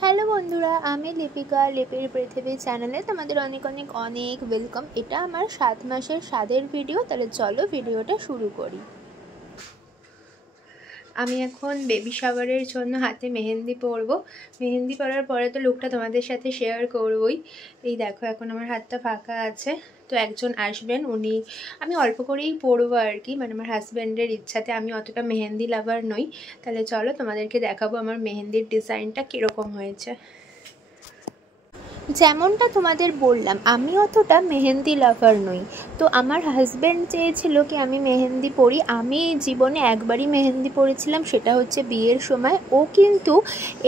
Hello বন্ধুরা, আমি লিপিকা লিপির পৃথিবী চ্যানেলে তোমাদের অনেক অনেক অনেক ওয়েলকাম। এটা আমার 7 মাসের স্বাদের ভিডিও। তাহলে চলো ভিডিওটা শুরু করি। আমি এখন বেবি শাওয়ারের জন্য হাতে মেহেন্দি পরবো। মেহেন্দি পরার পরে তো লুকটা তোমাদের সাথে শেয়ার করবই। এই দেখো, এখন আমার হাতটা ফাঁকা আছে। তো একজন আসবেন, আমি অল্প করেই পরবো আর কি, মানে আমার হাজব্যান্ডের ইচ্ছাতে। আমি অতটা মেহেন্দি লাভার নই। তাহলে চলো তোমাদেরকে দেখাবো আমার মেহেন্দির ডিজাইনটা কীরকম হয়েছে। যেমনটা তোমাদের বললাম, আমি অতটা মেহেন্দি লাভার নই। তো আমার হাজব্যান্ড চেয়েছিল কি আমি মেহেন্দি পরি। আমি জীবনে একবারই মেহেন্দি পরেছিলাম, সেটা হচ্ছে বিয়ের সময়। ও কিন্তু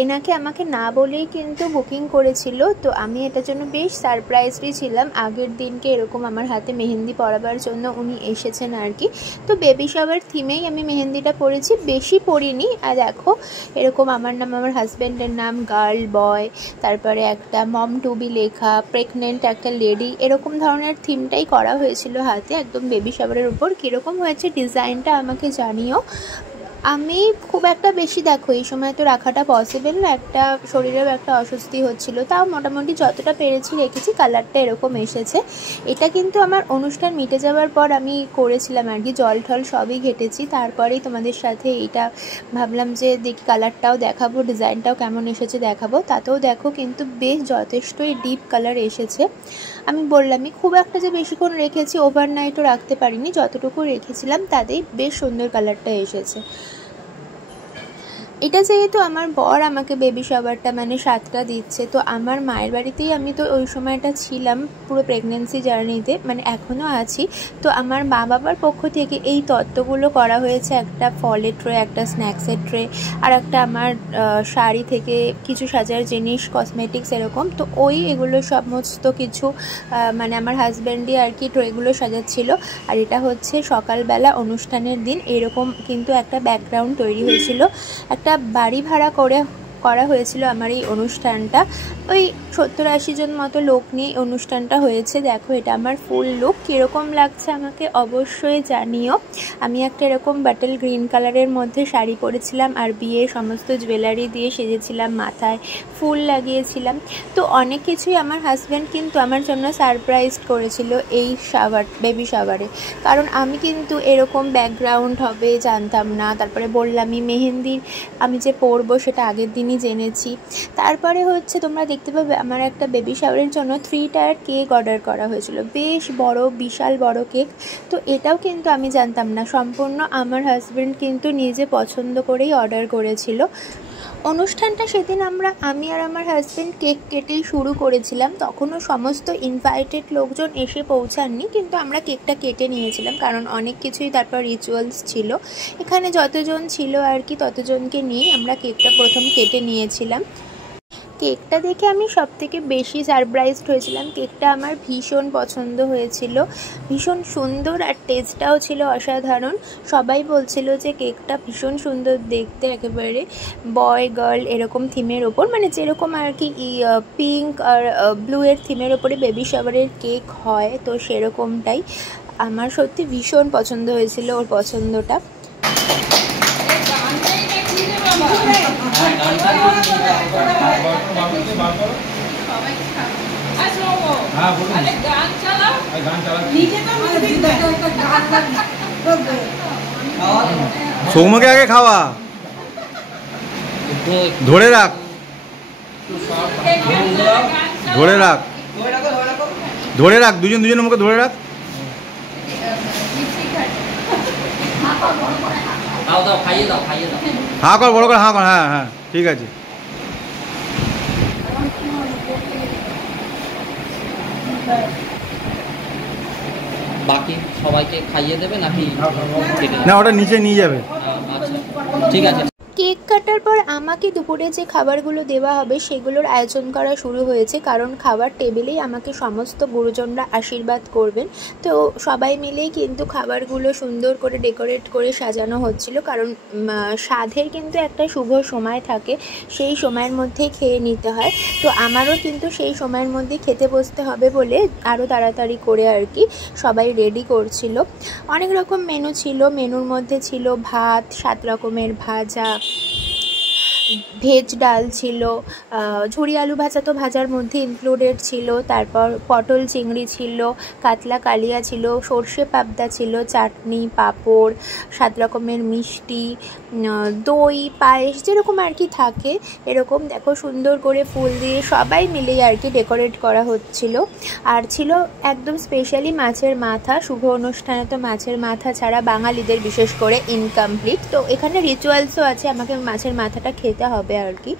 এনাকে আমাকে না বলেই কিন্তু বুকিং করেছিল। তো আমি এটার জন্য বেশ সারপ্রাইজডই ছিলাম। আগের দিনকে এরকম আমার হাতে মেহেন্দি পরাবার জন্য উনি এসেছেন আর কি। তো বেবি শাওয়ার থিমেই আমি মেহেন্দিটা পরেছি, বেশি পরিনি। আর দেখো, এরকম আমার নাম, আমার হাজব্যান্ডের নাম, গার্ল, বয়, তারপরে একটা মম টু বি লেখা, প্রেগনেন্ট একটা লেডি, এরকম ধরনের থিমটাই করা হয়েছিল হাতে, একদম বেবি শাওয়ারের উপর। কীরকম হয়েছে ডিজাইনটা আমাকে জানিও। আমি খুব একটা বেশি, দেখো এই সময় তো রাখাটা পসিবল না, একটা শরীরেও একটা অস্বস্তি হচ্ছিল, তাও মোটামুটি যতটা পেরেছি রেখেছি। কালারটা এরকম এসেছে। এটা কিন্তু আমার অনুষ্ঠান মিটে যাওয়ার পর আমি করেছিলাম আর কি, জল ঠল সবই ঘেটেছি। তারপরেই তোমাদের সাথে এইটা ভাবলাম যে দেখি কালারটাও দেখাবো, ডিজাইনটাও কেমন এসেছে দেখাবো। তাতেও দেখো কিন্তু বেশ যথেষ্টই ডিপ কালার এসেছে। আমি বললামই খুব একটা যে বেশিক্ষণ রেখেছি, ওভারনাইটও রাখতে পারিনি, যতটুকু রেখেছিলাম তাতেই বেশ সুন্দর কালারটা এসেছে। এটা যেহেতু আমার বর আমাকে বেবি শাওয়ারটা মানে 7টা দিচ্ছে, তো আমার মায়ের বাড়িতেই আমি তো ওই সময়টা ছিলাম পুরো প্রেগনেন্সি জার্নিতে, মানে এখনও আছি। তো আমার মা বাবার পক্ষ থেকে এই তত্ত্বগুলো করা হয়েছে, একটা ফলের ট্রে, একটা স্ন্যাক্সের ট্রে, আর একটা আমার শাড়ি থেকে কিছু সাজার জিনিস, কসমেটিক্স এরকম। তো এগুলো সমস্ত কিছু মানে আমার হাজব্যান্ডই আর কি ট্রেগুলো সাজাচ্ছিল। আর এটা হচ্ছে সকালবেলা অনুষ্ঠানের দিন, এরকম কিন্তু একটা ব্যাকগ্রাউন্ড তৈরি হয়েছিল। একটা বাড়ি ভাড়া করা হয়েছিল আমার এই অনুষ্ঠানটা। ওই 70-80 জন মতো লোক নিয়ে অনুষ্ঠানটা হয়েছে। দেখো, এটা আমার ফুল লুক। কীরকম লাগছে আমাকে অবশ্যই জানিও। আমি একটা এরকম বাটল গ্রিন কালারের মধ্যে শাড়ি পরেছিলাম, আর বিয়ের সমস্ত জুয়েলারি দিয়ে সেজেছিলাম, মাথায় ফুল লাগিয়েছিলাম। তো অনেক কিছুই আমার হাজব্যান্ড কিন্তু আমার জন্য সারপ্রাইজ করেছিল এই বেবি শাওয়ারে। কারণ আমি কিন্তু এরকম ব্যাকগ্রাউন্ড হবে জানতাম না। তারপরে বললামই মেহেন্দির আমি যে পরবো সেটা আগের দিনই জেনেছি। তারপরে হচ্ছে তোমরা দেখতে পাবে আমার একটা বেবি শাওয়ারের জন্য 3 টায়ার কেক অর্ডার করা হয়েছিল, বেশ বড়, বিশাল বড় কেক। তো এটাও কিন্তু আমি জানতাম না, সম্পূর্ণ আমার হাজব্যান্ড কিন্তু নিজে পছন্দ করেই অর্ডার করেছিল। অনুষ্ঠানটা সেদিন আমি আর আমার হাজব্যান্ড কেক কেটেই শুরু করেছিলাম। তখনও সমস্ত ইনভাইটেড লোকজন এসে পৌঁছাননি, কিন্তু আমরা কেকটা কেটে নিয়েছিলাম, কারণ অনেক কিছুই তারপর রিচুয়ালস ছিল। এখানে যতজন ছিল আর কি ততজনকে নিয়ে আমরা কেকটা প্রথম কেটে নিয়েছিলাম। কেকটা দেখে আমি সবথেকে বেশি সারপ্রাইজড হয়েছিলাম। কেকটা আমার ভীষণ পছন্দ হয়েছিল, ভীষণ সুন্দর, আর টেস্টটাও ছিল অসাধারণ। সবাই বলছিল যে কেকটা ভীষণ সুন্দর দেখতে, একেবারে বয় গার্ল এরকম থিমের ওপর, মানে যেরকম আর কি পিঙ্ক আর ব্লু এর থিমের ওপরে বেবি শাওয়ারের কেক হয়, তো সেরকমটাই। আমার সত্যি ভীষণ পছন্দ হয়েছিল ওর পছন্দটা। সৌম্যকে আগে খাওয়া, ধরে রাখ, ধরে রাখ, ধরে রাখ, দুজনের মুখে ধরে রাখ। হ্যাঁ কর, বড় করে হ্যাঁ কর, হ্যাঁ হ্যাঁ ঠিক আছে। বাকি সবাইকে খাইয়ে দেবে নাকি? না, ওটা নিচে নিয়ে যাবে। আচ্ছা ঠিক আছে। কেক কাটার পর আমাকে দুপুরে যে খাবারগুলো দেওয়া হবে সেগুলোর আয়োজন করা শুরু হয়েছে, কারণ খাবার টেবিলেই আমাকে সমস্ত গুরুজনরা আশীর্বাদ করবেন। তো সবাই মিলেই কিন্তু খাবারগুলো সুন্দর করে ডেকোরেট করে সাজানো হচ্ছিল, কারণ সাধের কিন্তু একটা শুভ সময় থাকে, সেই সময়ের মধ্যেই খেয়ে নিতে হয়। তো আমারও কিন্তু সেই সময়ের মধ্যে খেতে বসতে হবে বলে আরও তাড়াতাড়ি করে আর কি সবাই রেডি করছিল। অনেক রকম মেনু ছিল, মেনুর মধ্যে ছিল ভাত, 7 রকমের ভাজা, ভেজ ডাল ছিল, ঝুরি আলু ভাজা তো ভাজার মধ্যে ইনক্লুডেড ছিল, তারপর পটল চিংড়ি ছিল, কাতলা কালিয়া ছিল, সর্ষে পাবদা ছিল, চাটনি, পাঁপড়, 7 রকমের মিষ্টি, দই, পায়েস, যেরকম আর কি থাকে এরকম দেখো সুন্দর করে ফুল দিয়ে সবাই মিলেই আর কি ডেকোরেট করা হচ্ছিল। আর ছিল একদম স্পেশালি মাছের মাথা। শুভ অনুষ্ঠানে তো মাছের মাথা ছাড়া বাঙালিদের বিশেষ করে ইনকমপ্লিট। তো এখানে রিচুয়ালসও আছে, আমাকে মাছের মাথাটা খেতে হবে আর কি।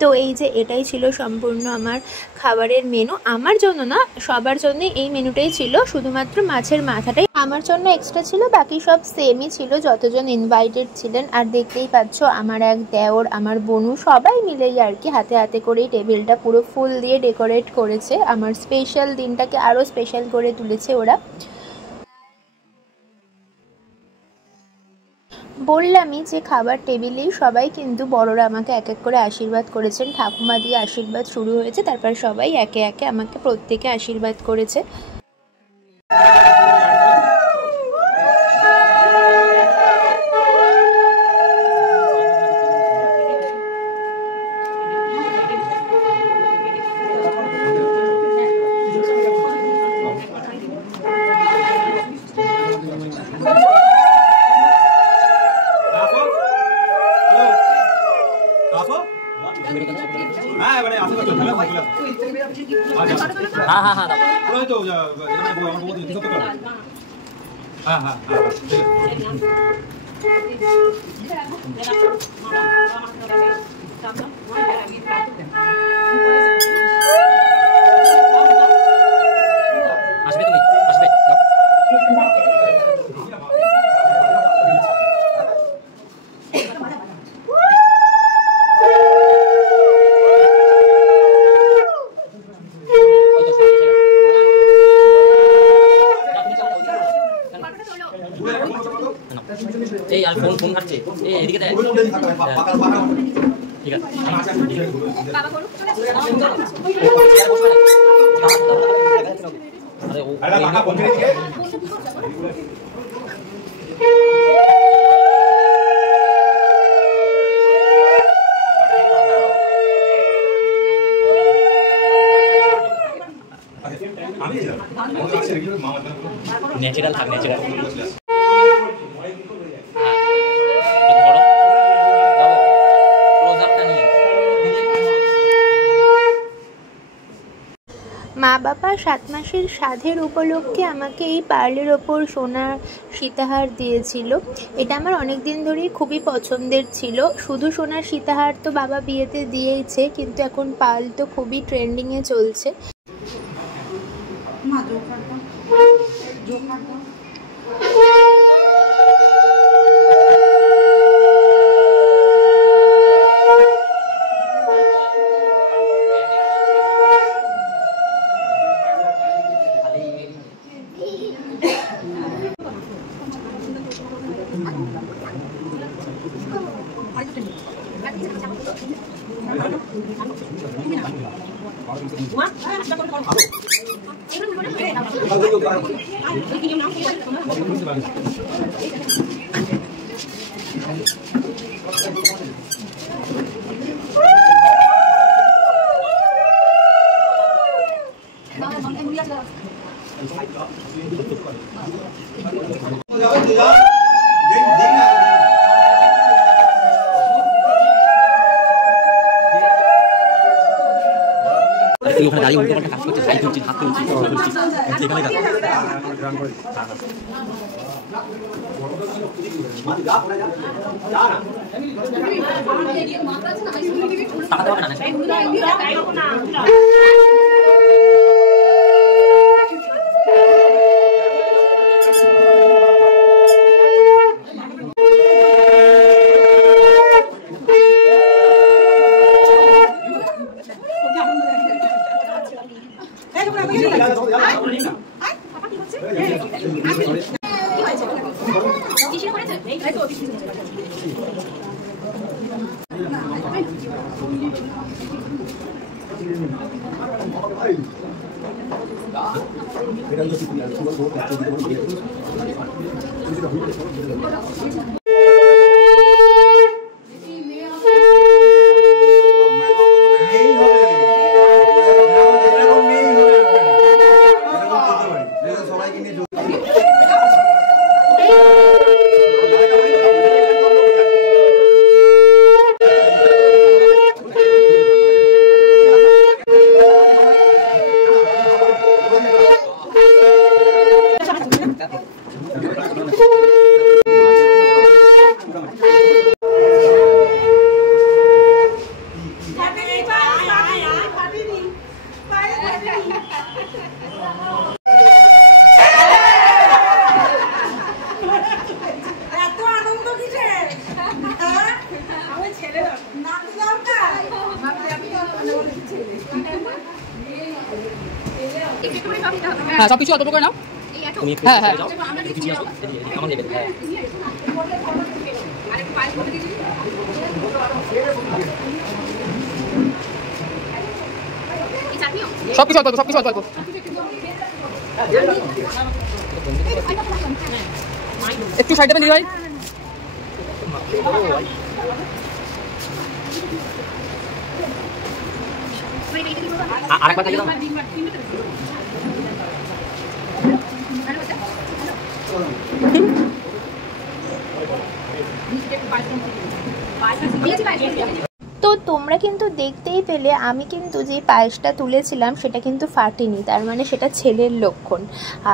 তো এই যে এটাই ছিল সম্পূর্ণ আমার খাবারের মেনু। আমার জন্য না, সবার জন্য এই মেনুটাই ছিল, শুধুমাত্র মাছের মাথাটাই আমার জন্য এক্সট্রা ছিল, বাকি সব সেমই ছিল যতজন ইনভাইটেড ছিলেন। আর দেখতেই পাচ্ছ আমার এক দেওর, আমার বোনু, সবাই মিলেই আর কি হাতে হাতে করেই টেবিলটা পুরো ফুল দিয়ে ডেকোরেট করেছে। আমার স্পেশাল দিনটাকে আরও স্পেশাল করে তুলেছে ওরা। বললামই যে খাবার টেবিলেই সবাই কিন্তু বড়রা আমাকে এক এক করে আশীর্বাদ করেছেন, ঠাকুমা দিয়ে আশীর্বাদ শুরু হয়েছে, তারপর সবাই একে একে আমাকে প্রত্যেকে আশীর্বাদ করেছে। এই আর ফোন ফোন কাটছে, এই এদিকে দেখ, ঠিক আছে বাবা করুক, আরে ও বাবা ফোন করে দিকে। ন্যাচারাল থাক, ন্যাচারাল মা বাবা 7 মাসের সাধের উপলক্ষে আমাকে এই পার্লের ওপর সোনার সীতাহার দিয়েছিল। এটা আমার অনেক দিন ধরেই খুবই পছন্দের ছিল। শুধু সোনার সীতাহার তো বাবা বিয়েতে দিয়েছে, কিন্তু এখন পার্ল তো খুবই ট্রেন্ডিংয়ে চলছে। ওখানে দাঁড়িয়ে উল্টো পাল্টা কাজ করছে, সাইড হচ্ছে, হাত তুলছি, এখানে টাকা দেওয়া না। হ্যাঁ সব কিছু অল্প করে নাও। হ্যাঁ হ্যাঁ সব কিছু অল্প, সব কিছু অল্প। একটু সাইড দেবেন দিদি ভাই। আরেকবার খাইয়ে দাও। তো তোমরা কিন্তু দেখতেই পেলে আমি কিন্তু যে পায়েসটা তুলেছিলাম সেটা কিন্তু ফাটেনি, তার মানে সেটা ছেলের লক্ষণ।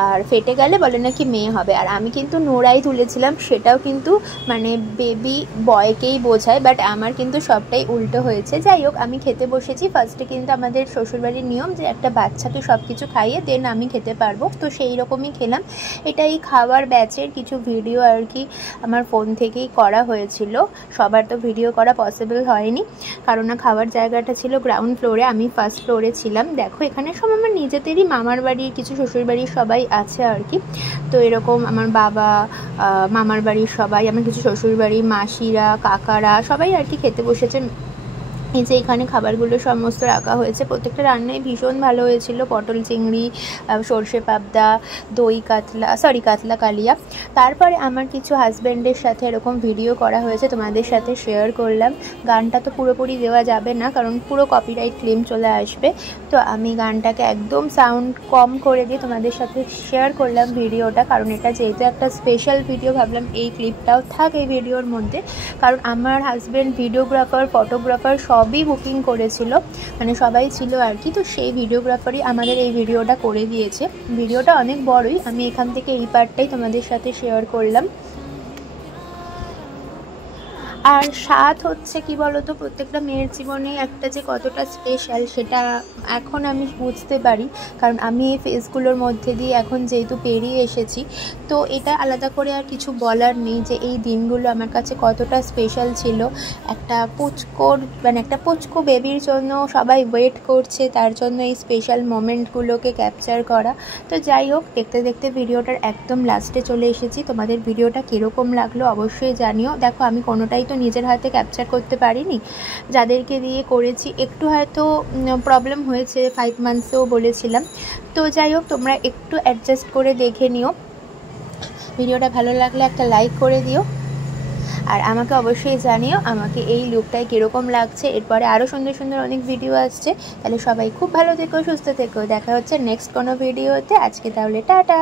আর ফেটে গেলে বলে নাকি মেয়ে হবে। আর আমি কিন্তু নোড়াই তুলেছিলাম, সেটাও কিন্তু মানে বেবি বয়কেই বোঝায়, বাট আমার কিন্তু সবটাই উল্টো হয়েছে। যাই হোক, আমি খেতে বসেছি। ফার্স্টে কিন্তু আমাদের শ্বশুরবাড়ির নিয়ম যে একটা বাচ্চাকে সব কিছু খাইয়ে দেন আমি খেতে পারবো, তো সেই রকমই খেলাম। এটা এই খাওয়ার ব্যাচের কিছু ভিডিও আর কি আমার ফোন থেকেই করা হয়েছিল। সবার তো ভিডিও করা পসিবল হয়নি, কারণ না খাওয়ার জায়গাটা ছিল গ্রাউন্ড ফ্লোরে, আমি ফার্স্ট ফ্লোরে ছিলাম। দেখো এখানে সব আমার নিজেদেরই মামার বাড়ির কিছু শ্বশুর বাড়ির সবাই আছে আর কি। তো এরকম আমার বাবা, মামার বাড়ির সবাই, আমার কিছু শ্বশুর বাড়ি, মাসিরা, কাকারা সবাই আর কি খেতে বসেছে। এই যে এখানে খাবারগুলো সমস্ত রাখা হয়েছে, প্রত্যেকটা রান্নাই ভীষণ ভালো হয়েছিল। পটল চিংড়ি, সর্ষে পাবদা, দই কাতলা, কাতলা কালিয়া। তারপরে আমার কিছু হাজব্যান্ডের সাথে এরকম ভিডিও করা হয়েছে, তোমাদের সাথে শেয়ার করলাম। গানটা তো পুরোপুরি দেওয়া যাবে না, কারণ পুরো কপিরাইট ক্লেম চলে আসবে। তো আমি গানটাকে একদম সাউন্ড কম করে দিয়ে তোমাদের সাথে শেয়ার করলাম ভিডিওটা, কারণ এটা যেহেতু একটা স্পেশাল ভিডিও, ভাবলাম এই ক্লিপটাও থাক এই ভিডিওর মধ্যে। কারণ আমার হাজব্যান্ড ভিডিওগ্রাফার, ফটোগ্রাফার সবই বুকিং করেছিল, মানে সবাই ছিল আর কি। তো সেই ভিডিওগ্রাফারই আমাদের এই ভিডিওটা করে দিয়েছে। ভিডিওটা অনেক বড়ই, আমি এখান থেকে এই পার্টটাই তোমাদের সাথে শেয়ার করলাম। আর স্বাদ হচ্ছে কি বলতো, প্রত্যেকটা মেয়ের জীবনে একটা যে কতটা স্পেশাল সেটা এখন আমি বুঝতে পারি, কারণ আমি এই ফেসগুলোর মধ্যে দিয়ে এখন যেহেতু পেরিয়ে এসেছি। তো এটা আলাদা করে আর কিছু বলার নেই যে এই দিনগুলো আমার কাছে কতটা স্পেশাল ছিল। একটা পুচকো বেবির জন্য সবাই ওয়েট করছে, তার জন্য এই স্পেশাল মোমেন্টগুলোকে ক্যাপচার করা। তো যাই হোক, দেখতে দেখতে ভিডিওটার একদম লাস্টে চলে এসেছি। তোমাদের ভিডিওটা কীরকম লাগলো অবশ্যই জানিও। দেখো আমি কোনোটাই তো নিজের হাতে ক্যাপচার করতে পারিনি, যাদেরকে দিয়ে করেছি একটু হয়তো প্রবলেম হয়েছে, 5 মান্থসেও বলেছিলাম। তো যাই হোক, তোমরা একটু অ্যাডজাস্ট করে দেখে নিও। ভিডিওটা ভালো লাগলে একটা লাইক করে দিও, আর আমাকে অবশ্যই জানিও আমাকে এই লুকটায় কীরকম লাগছে। এরপরে আরও সুন্দর সুন্দর অনেক ভিডিও আসছে, তাহলে সবাই খুব ভালো থেকো, সুস্থ থেকো। দেখা হচ্ছে নেক্সট কোনো ভিডিওতে। আজকে তাহলে টাটা।